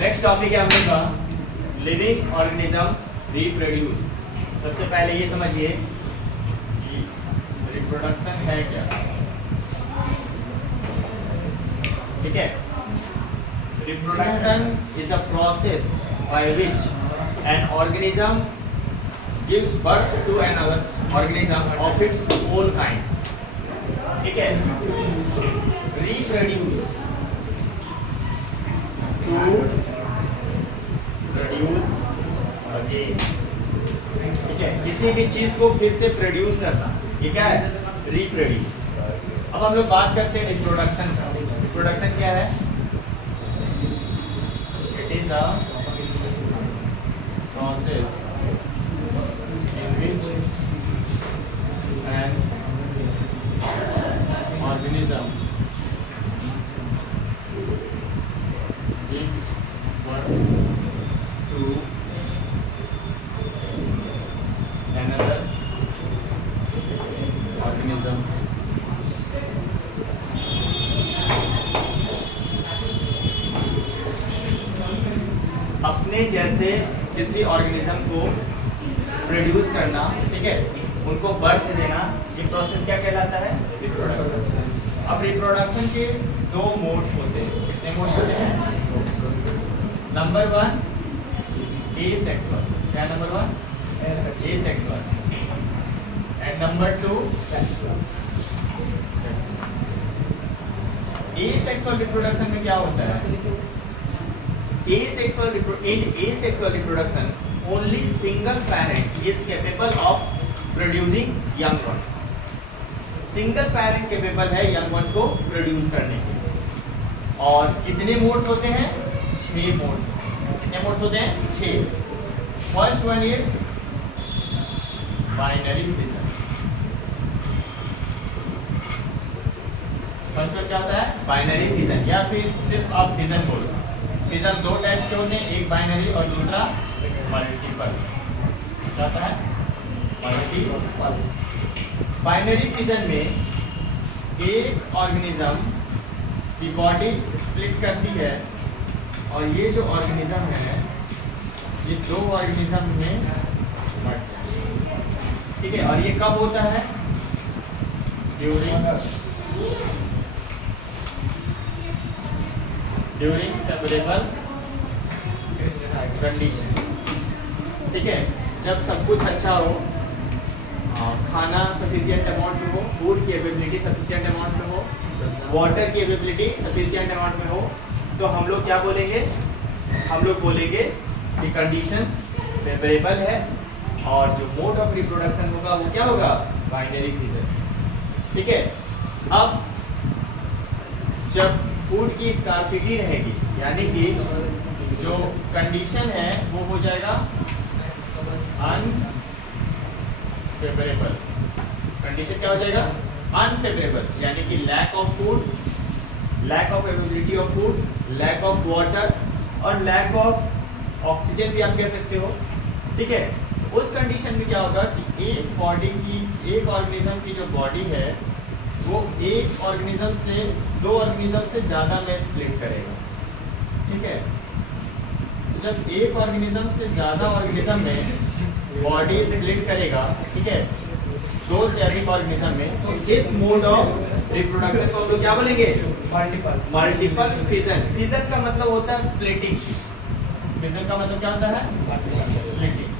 Next topic है हम लोग का लिविंग ऑर्गेनिज्म रिप्रोड्यूस। सबसे पहले ये समझिए कि रिप्रोडक्शन है क्या। ठीक है, reproduction is a process by which an organism gives birth to another organism of its own kind. ठीक है, reproduce to produce again। ठीक है, किसी भी चीज को फिर से प्रोड्यूस करना, ये क्या है? रिप्रोड्यूस। अब हम लोग बात करते हैं रिप्रोडक्शन का। रिप्रोडक्शन क्या है? It is a process which an organism gives birth to another organism अपने जैसे किसी ऑर्गेनिज्म को प्रोड्यूस करना। ठीक है, उनको बर्थ देना, ये प्रोसेस क्या कहलाता है? रिप्रोडक्शन। अब रिप्रोडक्शन के दो मोड्स होते हैं। कितने मोड्स होते हैं? Number 1 asexual. क्या number 1? Asexual. And number 2 sexual. Asexual reproduction में क्या होता है? Asexual reproduction only single parent is capable of producing young ones। Single parent capable है यंग वंस को प्रोड्यूस करने के। और कितने मोड्स होते हैं? 6 मोड्स। कितने मोड्स होते हैं? 6। First one is binary fission. First one क्या होता है? बाइनरी फिजन, या फिर सिर्फ आप फिजन बोलो। फिजन दो टाइप्स के होते हैं, एक बाइनरी और दूसरा मल्टीपल। क्या होता है? मल्टीपल। बाइनरी फिजन में एक ऑर्गेनिज्म की बॉडी स्प्लिट करती है और ये जो ऑर्गेनिज्म है ये दो ऑर्गेनिज्म में बढ़ जाती है। ठीक है, और ये कब होता है? During favourable condition. ठीक है, जब सब कुछ अच्छा हो, खाना सफिशिएंट अमाउंट में हो, फूड की अवेलेबिलिटी सफिशिएंट अमाउंट में हो, वाटर की अवेलेबिलिटी सफिशिएंट अमाउंट में हो, तो हम लोग क्या बोलेंगे? हम लोग बोलेंगे कि कंडीशंस फेवरेबल है और जो मोड ऑफ रिप्रोडक्शन होगा वो क्या होगा? Binary fission. ठीक है, अब जब फूड की स्कार्सिटी रहेगी, यानी कि जो कंडीशन है वो हो जाएगा अनफेवरेबल। कंडीशन क्या हो जाएगा? अनफेवरेबल, यानी कि lack of food, lack of availability of food, lack of water और लैक ऑफ ऑक्सीजन भी आप कह सकते हो। ठीक है, उस कंडीशन में क्या होगा कि एक बॉडी की, एक ऑर्गेनिज्म की जो बॉडी है वो एक ऑर्गेनिज्म से, दो ऑर्गेनिज्म से ज़्यादा में स्प्लिट करेगा। ठीक है, जब एक ऑर्गेनिज्म से ज़्यादा ऑर्गेनिज्म में बॉडी स्प्लिट करेगा, ठीक है, दो से अधिक ऑर्गेनिज्म में, तो इस मोड ऑफ रिप्रोडक्शन को हम लोग क्या बोलेंगे? Multiple fission. फिजन का मतलब होता है स्प्लिटिंग। फिजन का मतलब क्या होता है? स्प्लिटिंग,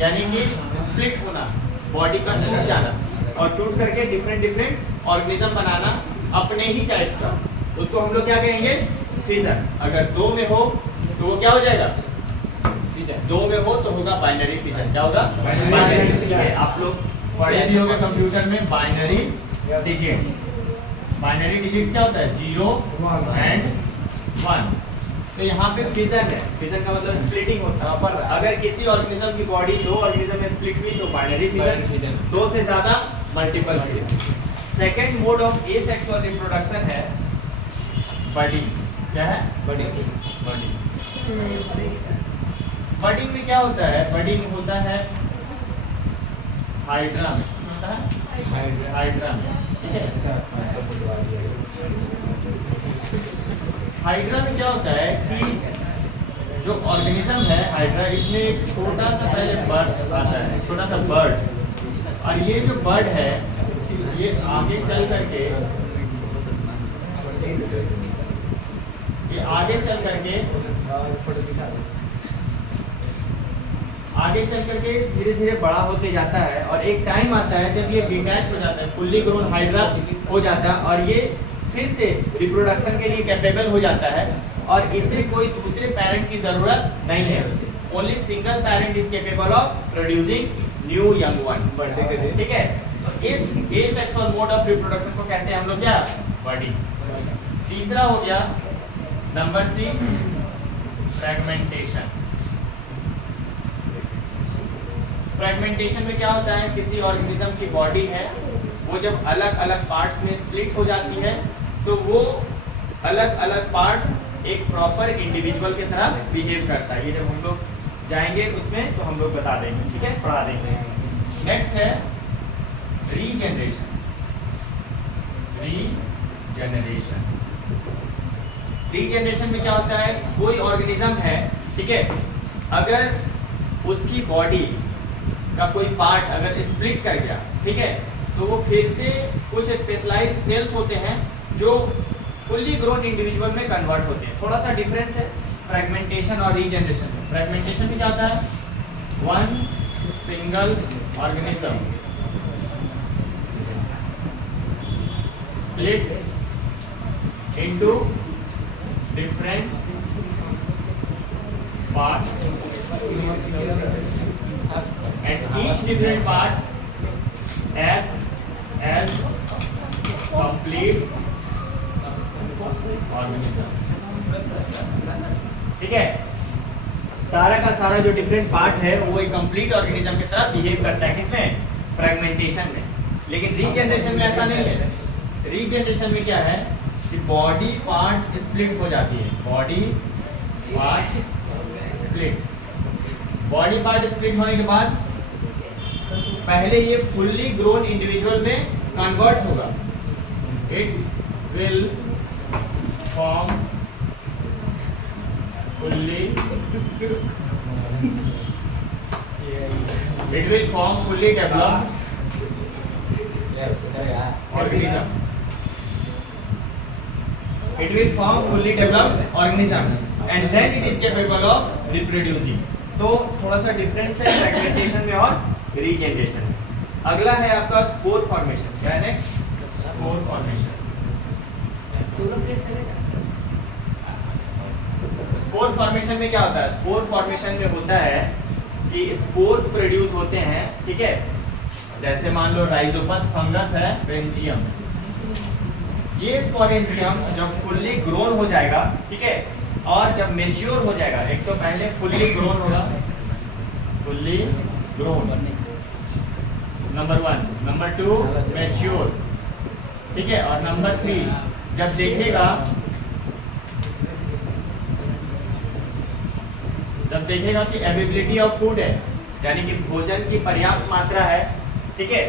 यानी कि स्प्लिट होना, बॉडी का टूट जाना और टूट करके डिफरेंट ऑर्गेनिज्म बनाना अपने ही टाइप्स का, उसको हम लोग क्या कहेंगे? फिजन। अगर दो में हो तो वो क्या हो जाएगा? फिजन। दो में हो तो होगा बाइनरी फिजन। क्या होगा? बाइनरी। आप लोग पढ़े भी होंगे कंप्यूटर में बाइनरी डिजिट्स। बाइनरी डिजिट्स क्या होता है? 0 एंड 1। तो यहाँ पे फिजन है। फिजन का मतलब स्प्लिटिंग होता है। पर अगर किसी ऑर्गेनिज्म की बॉडी दो ऑर्गेनिज्म में स्प्लिट हुई तो बाइनरी फिजन, दो से ज्यादा multiple fission. Second mode of asexual reproduction है बडिंग। क्या है? बडिंग। बडिंग में क्या होता है? बडिंग होता है हाइड्रा में। होता है हाइड्रा में। ठीक है, हाइड्रा में क्या होता है कि जो ऑर्गेनिज्म है हाइड्रा, इसमें एक छोटा सा पहले बर्ड आता है, छोटा सा बर्ड, और ये जो बर्ड है ये आगे चल करके धीरे धीरे बड़ा होते जाता है, और एक टाइम आता है जब ये डिटैच हो जाता है, फुल्ली ग्रोन हाइड्रा हो जाता है, और ये फिर से रिप्रोडक्शन के लिए कैपेबल हो जाता है, और इसे कोई दूसरे पेरेंट की जरूरत नहीं है। Only single parent is capable of producing new young ones. ठीक है, तो इस एसेक्सुअल मोड ऑफ रिप्रोडक्शन को कहते हैं हम लोग क्या, बर्डिंग। तीसरा हो गया नंबर सी, फ्रेगमेंटेशन। फ्रेगमेंटेशन में क्या होता है, किसी ऑर्गेनिज्म की बॉडी है, वो जब अलग अलग पार्ट्स में स्प्लिट हो जाती है तो वो अलग अलग पार्ट्स एक प्रॉपर इंडिविजुअल की तरह बिहेव करता है। ये जब हम लोग जाएंगे उसमें तो हम लोग बता देंगे, ठीक है, पढ़ा देंगे। नेक्स्ट है रीजनरेशन। रीजनरेशन में क्या होता है, कोई ऑर्गेनिज्म है, ठीक है, अगर उसकी बॉडी का कोई पार्ट अगर स्प्लिट कर गया, ठीक है, तो वो फिर से कुछ स्पेशलाइज्ड सेल्स होते हैं जो फुल्ली ग्रोन इंडिविजुअल में कन्वर्ट होते हैं। थोड़ा सा डिफरेंस है फ्रेगमेंटेशन और रीजनरेशन में। फ्रेगमेंटेशन में क्या होता है, one single organism split into different parts and each different part act as complete organism। ठीक है, सारा का सारा जो डिफरेंट पार्ट है वो एक कंप्लीट ऑर्गेनिज्म की तरह बिहेव करता है, किसमें, फ्रेगमेंटेशन में। लेकिन रीजनरेशन में ऐसा नहीं है। रीजनरेशन में क्या है कि बॉडी पार्ट स्प्लिट हो जाती है, body part split. Body part split होने के बाद पहले ये फुल्ली ग्रोन इंडिविजुअल में कन्वर्ट होगा। It will form fully developed organism। It will form fully developed organism and then it is capable of reproducing। तो थोड़ा सा डिफरेंस है फ्रेगमेंटेशन में और रीजनरेशन में। अगला है आपका स्पोर फॉर्मेशन। क्या है next, spore formation. Spore formation में क्या होता है, स्पोर फॉर्मेशन में होता है कि स्पोर्स प्रोड्यूस होते हैं, ठीक है, जैसे मान लो राइजोपस फंगस है, स्पोरेंजियम। ये स्पोरेंजियम जब फुल्ली ग्रोन हो जाएगा, ठीक है, और जब मेच्योर हो जाएगा, एक तो पहले फुल्ली ग्रोन होगा, fully grown number 1, number 2 mature, ठीक है, और नंबर 3 जब देखेगा कि अवेलेबिलिटी ऑफ फूड है, यानी कि भोजन की पर्याप्त मात्रा है, ठीक है,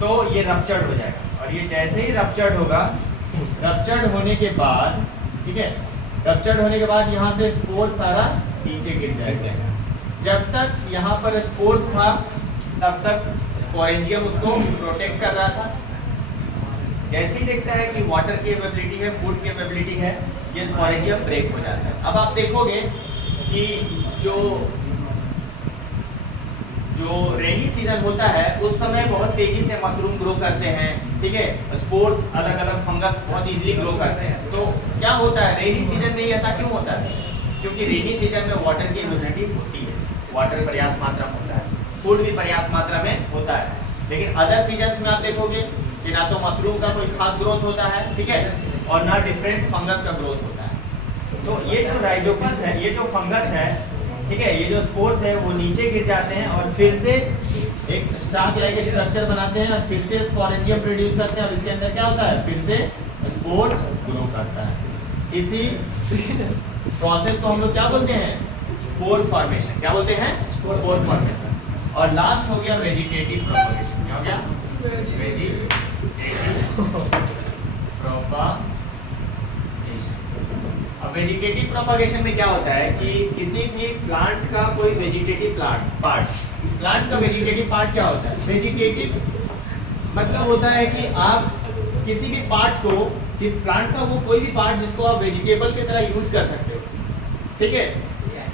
तो ये रप्चर्ड हो जाएगा। और ये जैसे ही रप्चर्ड होगा, रप्चर्ड होने के बाद, ठीक है, रप्चर्ड होने के बाद यहाँ से स्पोर सारा नीचे गिर जाएगा। जब तक यहाँ पर स्पोर्स था तब तक स्पोरेंजियम उसको प्रोटेक्ट कर रहा था। जैसे ही देखता है कि वाटर की अवेलेबिलिटी है, फूड की अवेलेबिलिटी है, ये स्पोरेंजियम ब्रेक हो जाता है। अब आप देखोगे कि जो रेनी सीजन होता है उस समय बहुत तेजी से मशरूम ग्रो करते हैं, ठीक है, स्पोर्स अलग अलग फंगस बहुत इजीली ग्रो करते हैं। तो क्या होता है रेनी सीजन में ऐसा क्यों होता है, क्योंकि रेनी सीजन में वाटर की अवेलेबिलिटी होती है, वाटर पर्याप्त मात्रा में होता है, फूड भी पर्याप्त मात्रा में होता है। लेकिन अदर सीजन्स में आप देखोगे कि ना तो मशरूम का कोई खास ग्रोथ होता है, ठीक है, और ना डिफरेंट फंगस का ग्रोथ होता है। तो ये जो राइजोपस है, ये जो फंगस है, ठीक है, ये जो स्पोर्स है वो नीचे गिर जाते हैं और फिर से एक स्टार्च लाइक स्ट्रक्चर बनाते हैं और फिर से स्पोरेंजियम प्रोड्यूस करते हैं और इसके अंदर क्या होता है, फिर से स्पोर्स ग्रो करता है। इसी प्रोसेस को हम लोग क्या बोलते हैं, स्पोर फॉर्मेशन। क्या बोलते हैं, स्पोर फॉर्मेशन। और लास्ट हो गया वेजिटेटिव प्रोपगेशन। क्या हो गया, वेजिटेटिव प्रोपगेशन। अब अब वेजिटेटिव प्रोपगेशन में क्या होता है कि किसी भी प्लांट का कोई वेजिटेटिव प्लांट का वेजिटेटिव पार्ट क्या होता है? वेजिटेटिव मतलब होता है कि आप किसी भी पार्ट को, कि प्लांट का वो कोई भी पार्ट जिसको आप वेजिटेबल की तरह यूज कर सकते हो, ठीक है।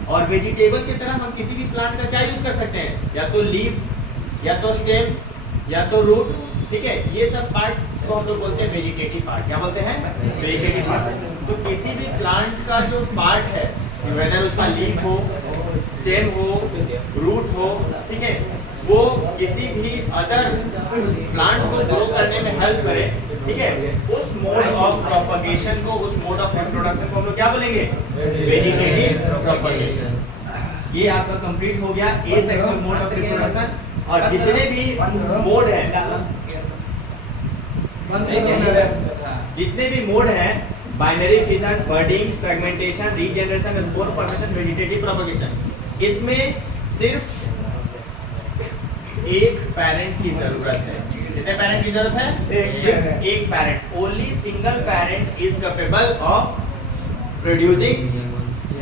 और वेजिटेबल की तरह हम किसी भी प्लांट का क्या यूज कर सकते हैं? या तो लीफ, या तो स्टेम, या तो रूट, ठीक है। ये सब पार्ट्स को हम लोग बोलते हैं वेजिटेटिव पार्ट। क्या बोलते हैं? Vegetative part. तो किसी भी प्लांट का जो पार्ट है, वेदर उसका लीफ हो, स्टेम हो, रूट हो, ठीक है, वो किसी भी अदर प्लांट को ग्रो करने में हेल्प करे, ठीक है, उस मोड ऑफ प्रोपगेशन को, उस मोड ऑफ रिप्रोडक्शन को हम लोग क्या बोलेंगे? Vegetative propagation. ये आपका कंप्लीट हो गया एसेक्सुअल मोड ऑफ रिप्रोडक्शन। और जितने भी मोड हैं, जितने भी मोड हैं, binary fission, budding, fragmentation, regeneration, spore formation, vegetative propagation, इसमें सिर्फ एक पेरेंट की जरूरत है। कितने पेरेंट की जरूरत है? सिर्फ एक parent. Only single parent is capable of producing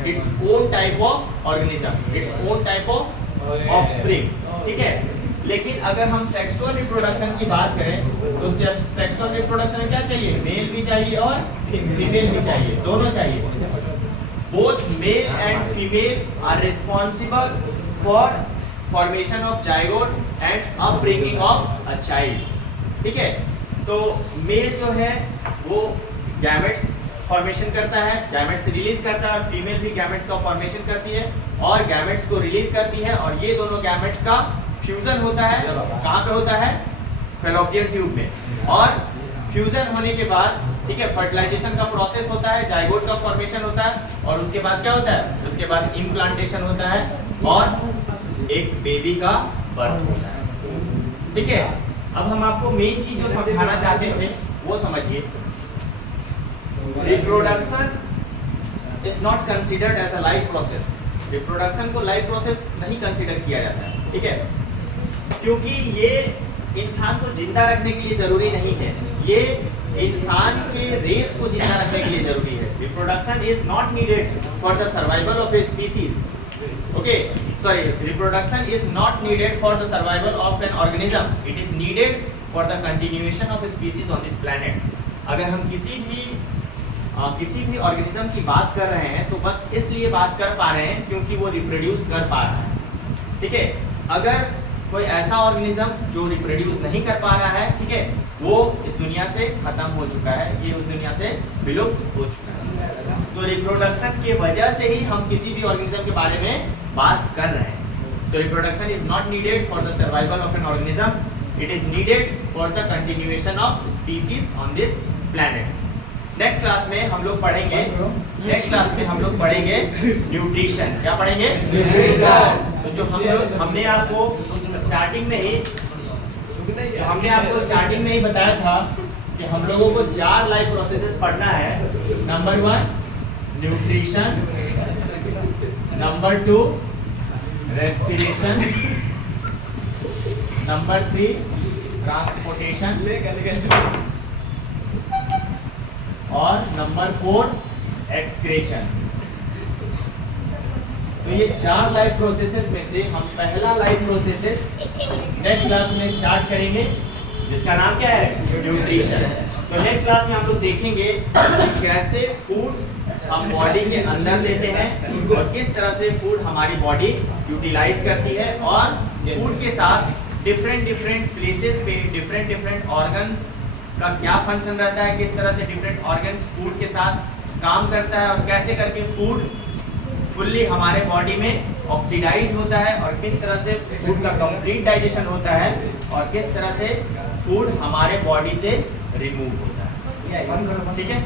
its own type of organism, its own type of offspring, ठीक है। लेकिन अगर हम सेक्सुअल रिप्रोडक्शन की बात करें तो सेक्सुअल रिप्रोडक्शन में क्या चाहिए? मेल भी चाहिए और फीमेल भी चाहिए, दोनों चाहिए। Both male and female are responsible for formation of zygote and upbringing of a child, ठीक है। तो मेल जो है वो गैमेट्स फॉर्मेशन करता है, गैमेट्स रिलीज करता है, और फीमेल भी गैमेट्स का फॉर्मेशन करती है और गैमेट्स को रिलीज करती है, और ये दोनों गैमेट्स का फ्यूजन होता है। कहाँ पे होता है? फैलोपियन ट्यूब में। और फ्यूजन होने के बाद, ठीक है, फर्टिलाइजेशन का प्रोसेस होता है, जाइगोट का फॉर्मेशन होता है, और उसके बाद क्या होता है? उसके बाद इम्प्लांटेशन होता है और एक बेबी का बर्थ होता है, ठीक है। अब हम आपको मेन चीज जो समझाना चाहते थे वो समझिए। Reproduction is not considered as a life process. Reproduction को लाइफ प्रोसेस नहीं कंसिडर किया जाता है, ठीक है, क्योंकि ये इंसान को जिंदा रखने के लिए जरूरी नहीं है, ये इंसान के रेस को जिंदा रखने के लिए जरूरी है। Reproduction is not needed for the survival of a species, okay, sorry, reproduction is not needed for the survival of an organism, it is needed for the continuation of species on this planet. अगर हम किसी भी organism की बात कर रहे हैं तो बस इसलिए बात कर पा रहे हैं क्योंकि वो रिप्रोड्यूस कर पा रहा है, ठीक है। अगर कोई ऐसा ऑर्गेनिज्म जो रिप्रोड्यूस नहीं कर पा रहा है, ठीक है, वो इस दुनिया से खत्म हो चुका है, ये उस दुनिया से विलुप्त हो चुका है। तो रिप्रोडक्शन के वजह से ही हम किसी भी ऑर्गेनिज्म के बारे में बात कर रहे हैं। सो reproduction is not needed for the survival of an organism, it is needed for the continuation of species on this planet. Next class में हम लोग पढ़ेंगे न्यूट्रिशन। क्या पढ़ेंगे? न्यूट्रिशन। तो जो हमने आपको स्टार्टिंग में ही बताया था कि हम लोगों को 4 लाइफ प्रोसेसेस पढ़ना है। Number 1 nutrition, number 2 respiration, number 3 transportation, और नंबर 4 एक्सक्रेशन। तो ये 4 लाइफ प्रोसेसेस में से हम पहला लाइफ प्रोसेसेस नेक्स्ट क्लास में स्टार्ट करेंगे, जिसका नाम क्या है? न्यूट्रिशन। तो नेक्स्ट क्लास में हम लोग देखेंगे कि कैसे फूड हम बॉडी के अंदर लेते हैं और किस तरह से फूड हमारी बॉडी यूटिलाइज करती है, और फूड के साथ डिफरेंट प्लेसेस पे डिफरेंट ऑर्गन्स का क्या फंक्शन रहता है, किस तरह से डिफरेंट ऑर्गन्स फूड के साथ काम करता है, और कैसे करके फूड फुल्ली हमारे बॉडी में ऑक्सीडाइज होता है, और किस तरह से फूड का कंप्लीट डाइजेशन होता है, और किस तरह से फूड हमारे बॉडी से रिमूव होता है, ठीक है।